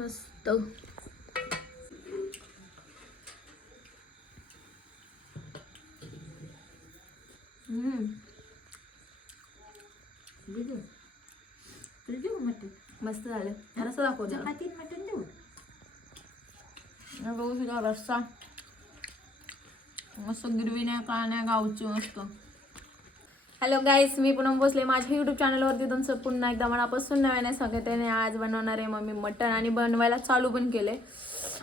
मस्त. मस्त झालं. रस्सा दाखव जरा. मटन देऊ. बघू शकता रस्सा मस्त, गिरवी नाही काय नाही, गावची मस्त. हॅलो गाईस, मी पूनम भोसले माझ्या यूट्यूब चॅनलवरती तुमचं पुन्हा एकदा मनापासून नव्याने स्वागत आहे. आज बनवणार आहे मम्मी मटण आणि बनवायला चालू पण केले.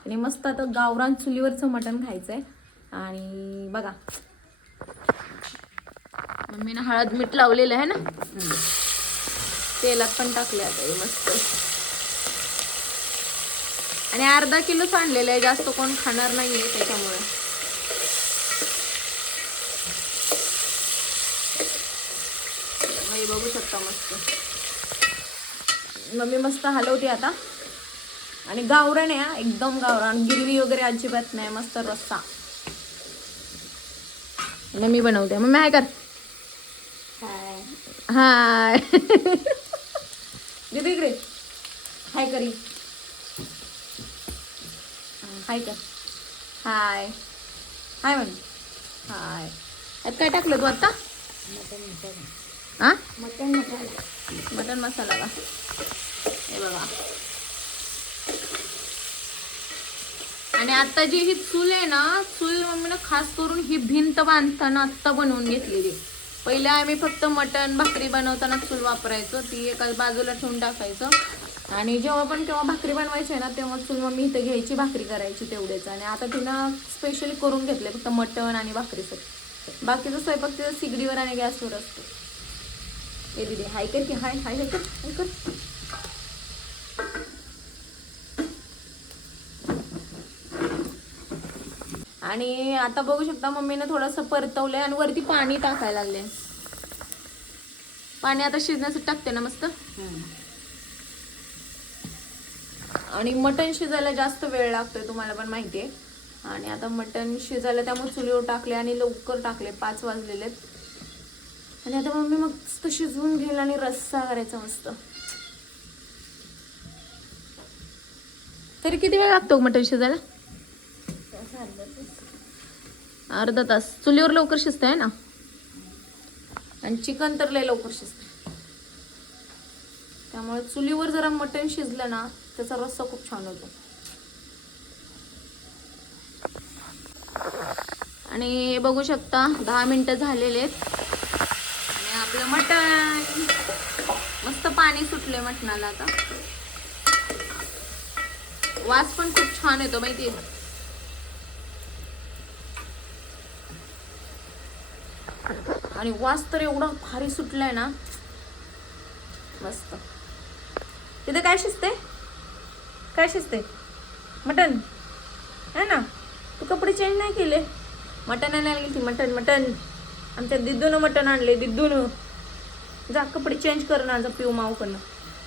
आणि मस्त आता गावरान चुलीवरचं मटण खायचंय. आणि बघा मम्मीनं हळद मीठ लावलेलं आहे ना, तेलात पण टाकले आता हे मस्त. आणि अर्धा किलोच आणलेलं आहे, जास्त कोण खाणार नाहीये त्याच्यामुळे. बघू शकता मस्त मम्मी मस्त हलवते आता. आणि गावरान आहे एकदम, गावरान, गिरवी वगैरे अजिबात नाही. मस्त रस्सा मम्मी बनवते. मम्मी हाय कर. हाय दीदी इकडे हाय करी. हाय कर. हाय हाय म्हण. हाय. काय टाकलं तू आता? मटन मसाला. मटन मसाला का? हे बघा. आणि आता जी ही चूल आहे ना, चूल मम्मीनं खास करून ही भिंत बांधताना आत्ता बनवून घेतलेली. पहिले आम्ही फक्त मटन भाकरी बनवताना चूल वापरायचो, ती एका बाजूला ठेवून टाकायचं. आणि जेव्हा पण केव्हा भाकरी बनवायची आहे ना, तेव्हा चूल मम्मी इथं घ्यायची, भाकरी करायची तेवढेच. आणि आता तिनं स्पेशली करून घेतले फक्त मटन आणि भाकरीचं. बाकीचं स्वयंपाक तिथं सिगडीवर आणि गॅसवर असतो. ए दीदी हाय कर की. हाय हाय हाय कर, हाय कर. आणि आता बघू शकता मम्मीनं थोडंसं परतवलंय आणि वरती पाणी टाकायला लागले. पाणी आता शिजण्यासाठी टाकते ना मस्त. आणि मटण शिजायला जास्त वेळ लागतोय तुम्हाला पण माहितीये. आणि आता मटण शिजायला त्यामुळे चुलीवर टाकले आणि लवकर टाकले, 5 वाजलेलेत. आणि आता मम्मी मस्त शिजवून घेईल आणि रस्सा करायचा मस्त. तरी किती वेळ लागतो मटण शिजायला? अर्धा तास. चुलीवर लवकर शिजतंय ना. आणि चिकन तर लय लवकर शिजतंय, त्यामुळे चुलीवर जरा मटण शिजलं ना त्याचा रस्सा खूप छान होतो. आणि बघू शकता 10 मिनिटं झालेले आहेत. आणि आपलं मटण मस्त पाणी सुटले मटणाला. आता वास पण खूप छान येतो माहितीये. आणि वास तर एवढा भारी सुटलाय ना मस्त. तिथे काय शिजते? काय शिजते? मटन है ना. तू कपडे चेंज नाही केले? मटन आणायला गेली. मटन मटन आमच्या दिदूनं मटन आणले. दिदूनं जा कपडे चेंज कर ना. जा पिऊ माऊकडनं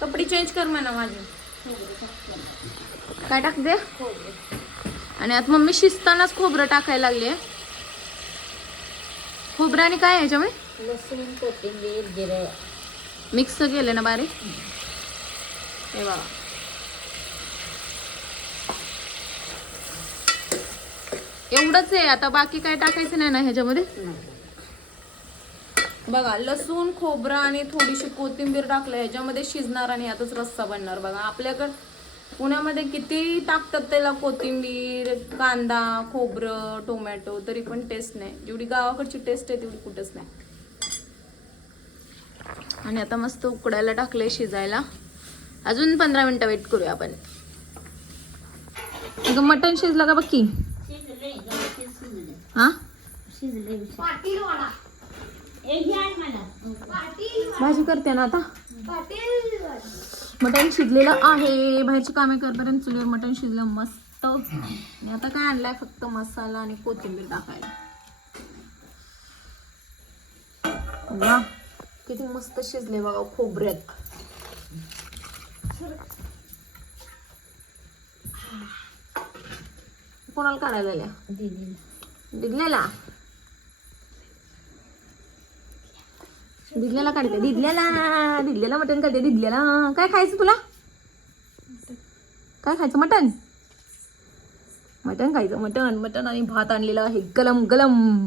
कपडे चेंज कर म्हणा माझे. काय टाकते? आणि आता मम्मी शिजतानाच खोबरं टाकायला लागले. खोबरं आणि काय ह्याच्यामध्ये? लसूण, कोथिंबीर, जिरं मिक्स केले ना बारीक. हे बघा एवढंच आहे. आता बाकी काय टाकायचं नाही ना ह्याच्यामध्ये. बघा लसूण, खोबरं आणि थोडीशी कोथिंबीर टाकलं, ह्याच्यामध्ये शिजणार आणि यातच रस्सा बनणार. बघा आपल्याकडं पुण्यामध्ये किती टाकतात त्याला, कोथिंबीर, कांदा, खोबरं, टोमॅटो, तरी पण टेस्ट नाही. जेवढी गावाकडची टेस्ट आहे तेवढी कुठंच नाही. आणि आता मस्त उकडायला टाकलंय शिजायला. अजून 15 मिनिटं वेट करूया आपण. मटण शिजलं का बघ की. हा भाजी करते ना आता. मटण शिजलेलं आहे. बाहेरची कामे करपर्यंत चुलीवर मटण शिजलं मस्त. आणि आता काय आणलाय फक्त मसाला आणि कोथिंबीर टाकायला. वा किती मस्त शिजले बघा खोबऱ्यात. कोणाला काढायला आल्या? दिदल्याला. दिदल्याला काढते. दिदल्याला मटण काढते. दिदल्याला काय खायचं तुला? काय खायचं? मटण. मटण खायचं. मटण मटण आणि भात आणलेला आहे गलम गलम.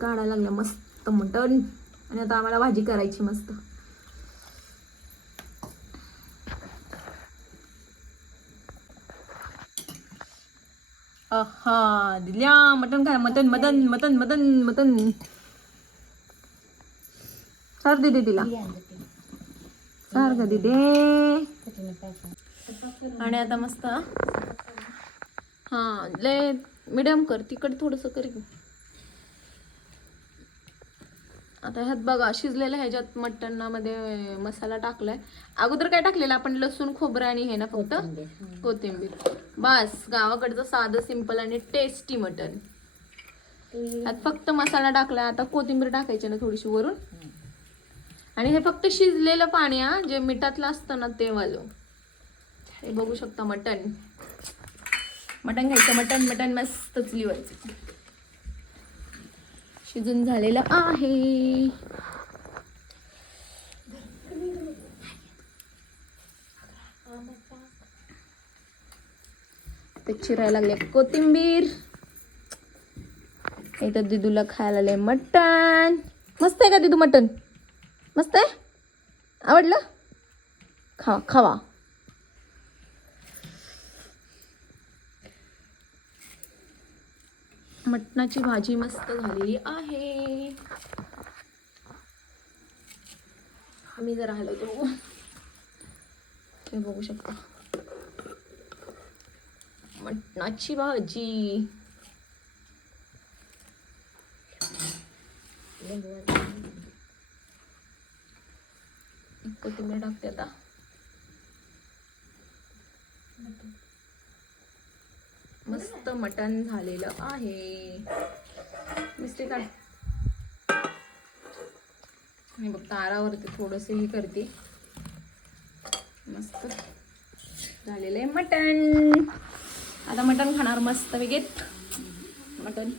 काढायला लागलं मस्त मटण. आणि आता आम्हाला भाजी करायची मस्त. आहा दिल्या मटण खाय. मटण मटण मटण मटण मटण. सर दिदी तिला सारखं दिदे. आणि आता मस्त हा लय मिडियम कर. तिकड थोडस कर. आता ह्यात बघा शिजलेल्या ह्याच्यात मटणामध्ये मसाला टाकलाय. अगोदर काय टाकलेलं आपण? लसूण खोबरं आणि हे ना फक्त कोथिंबीर. बस गावाकडचं साधं सिंपल आणि टेस्टी मटण. ह्यात फक्त मसाला टाकलाय. आता कोथिंबीर टाकायची ना थोडीशी वरून. आणि हे फक्त शिजलेलं पाणी हा, जे मिठातलं असतं ना ते वालं. हे बघू शकता मटण. मटण घ्यायचं. मटण मटण मस्त चुलीवरचं शिजून झालेलं आहे. ते चिरायला लागले कोथिंबीर. इथं दिदूला खायला आलंय मटण. मस्त आहे का दिदू मटण? मस्त आहे. आवडलं? खावा खावा. मटणाची भाजी मस्त झालेली आहे. आम्ही जर हलवतो ते बघू शकता. मटणाची भाजी. कोथिंबीर टाकते आता. मस्त मटण झालेलं आहे. मिस्टेक काय? मी बघ तारावरती थोडंसं हे करते. मस्त झालेलं आहे मटण. आता मटण खाणार मस्त वेगेत मटण.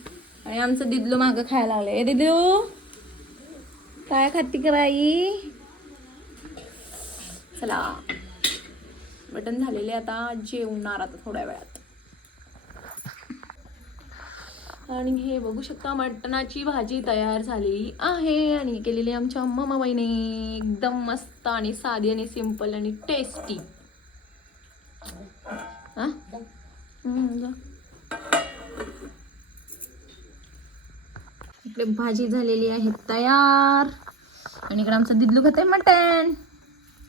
आणि आमचं दिदलू मागं खायला लागलंय. दिदू काय खाती कराई? चला मटण झालेले. आता जेवणार आता थोड्या वेळात. आणि हे बघू शकता मटणाची भाजी तयार झालेली आहे. आणि केलेली आमच्या मम्माबाईने. एकदम मस्त आणि साधी आणि सिंपल आणि टेस्टी. इकडे भाजी झालेली आहे तयार. आणि इकडे आमचं दिदलू खाते मटण.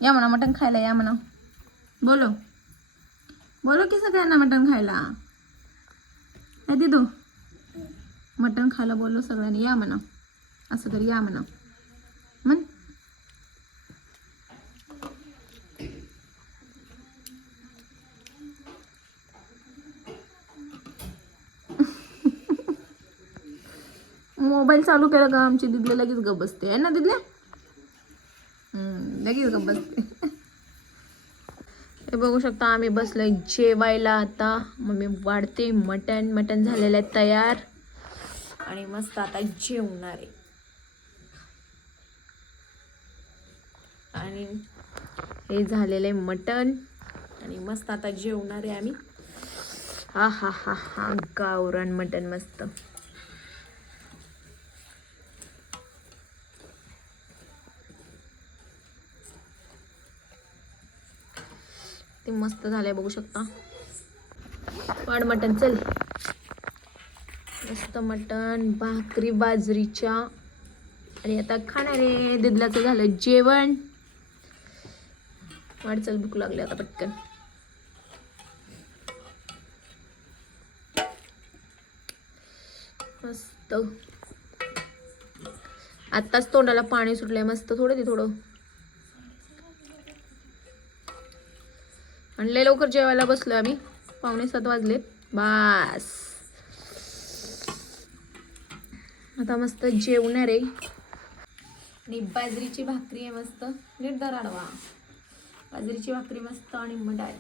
या म्हणा मटण खायला या म्हणा. बोलो बोलो की सगळ्यांना मटण खायला. हे दिदू मटण खायला बोललो सगळ्यांनी. या म्हणा. असं तरी या म्हणा. म्हण. मोबाईल चालू केला का आमची दिदले लगेच गप बसते आहे ना दिदले. लगेच गप बसते. हे बघू शकता आम्ही बसलोय जेवायला आता. मम्मी वाढते मटण. मटण झालेलं आहे तयार. आणि मस्त आता जेवणार आहे. आणि हे झालेलं आहे मटण. आणि मस्त आता जेवणार आहे आम्ही. हा हा हा हा गावरान मटण मस्त. ते मस्त झालंय बघू शकता. वाढ मटण चल. मस्त मटण भाकरी बाजरीच्या. आणि आता खाणारे. दिदल्याचं झालं जेवण. वाढ चल भूक लागली आता पटकन. मस्त आत्ताच तोंडाला पाणी सुटलंय मस्त. थोडं. आणि लय लवकर जेवायला बसलोय आम्ही. 6:45 वाजलेत. बास आता मस्त जेवणार आहे. आणि बाजरीची भाकरी आहे मस्त. नीट दर आडवा. बाजरीची भाकरी मस्त आणि मटार.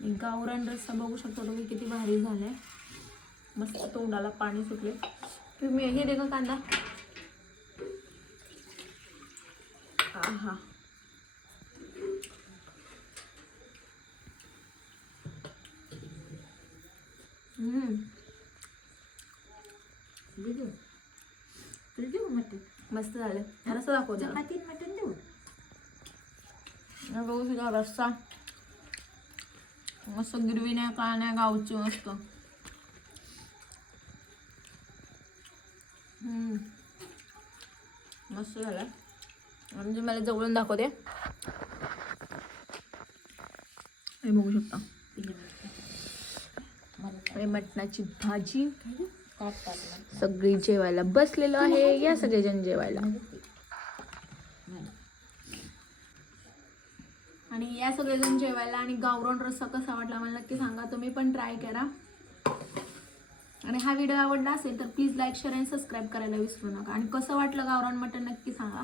आणि गावरान रस्सा बघू शकता तुम्ही किती भारी झालाय. मस्त तोंडाला पाणी सुटले. तुम्ही हे दे का कांदा. हा देऊ तुला देऊ मटण मस्त झालं रस्सा दाखव जरा. चपातीत मटण देऊ हा बघू शकता रस्सा मस्त गिरवी नाही काय नाही गावची मस्त. मस्त झालं म्हणजे मला जवळून दाखवते. हे बघू शकता आणि मटणाची भाजी. सगळी जेवायला बसलेलो आहे. या सगळेजण जेवायला. आणि या सगळेजण जेवायला. आणि गावरान रस्सा कसा वाटला मला नक्की सांगा. तुम्ही पण ट्राय करा. आणि हा व्हिडिओ आवडला असेल तर प्लीज लाईक शेअर आणि सबस्क्राईब करायला विसरू नका. आणि कसं वाटलं गावरान मटण नक्की सांगा.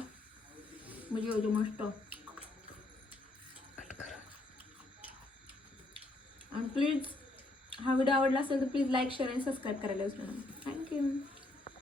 म्हणजे मस्त. आणि प्लीज हा व्हिडिओ आवडला असेल तर प्लीज लाईक शेअर आणि सबस्क्राईब करायला विसरू नका. थँक्यू.